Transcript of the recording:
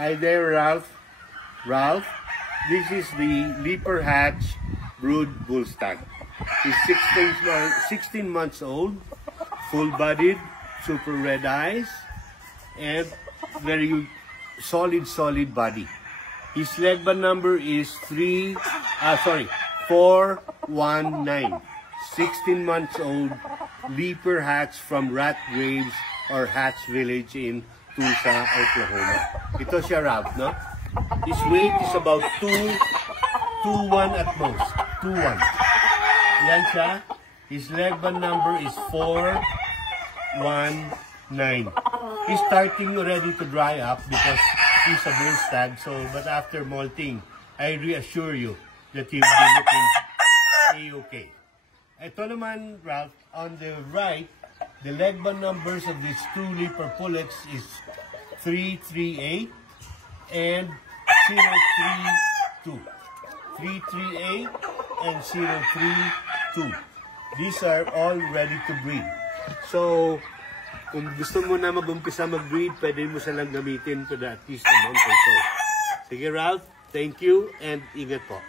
Hi there, Ralph. Ralph, this is the Leaper Hatch Brood Bull Stag. He's 16 months old, full-bodied, super red eyes, and very solid body. His leg band number is 419. 16 months old, Leaper Hatch from Rat Graves or Hatch Village in Tulsa, Oklahoma. Ito siya, Ralph, no? His weight is about 221 at most. 21. Yan siya. His leg band number is 419. He's starting already to dry up because he's a bull stag. So, but after molting, I reassure you that he will be looking A-okay. Ito naman, Ralph, on the right, the leg band numbers of these two Leaper pullets is 338 and 032. 338 and 032. These are all ready to breed. So, kung gusto mo na mag-umpisa mag-breed, pwede mo silang gamitin for at least a month or so. Sige, Ralph, thank you and ingat po.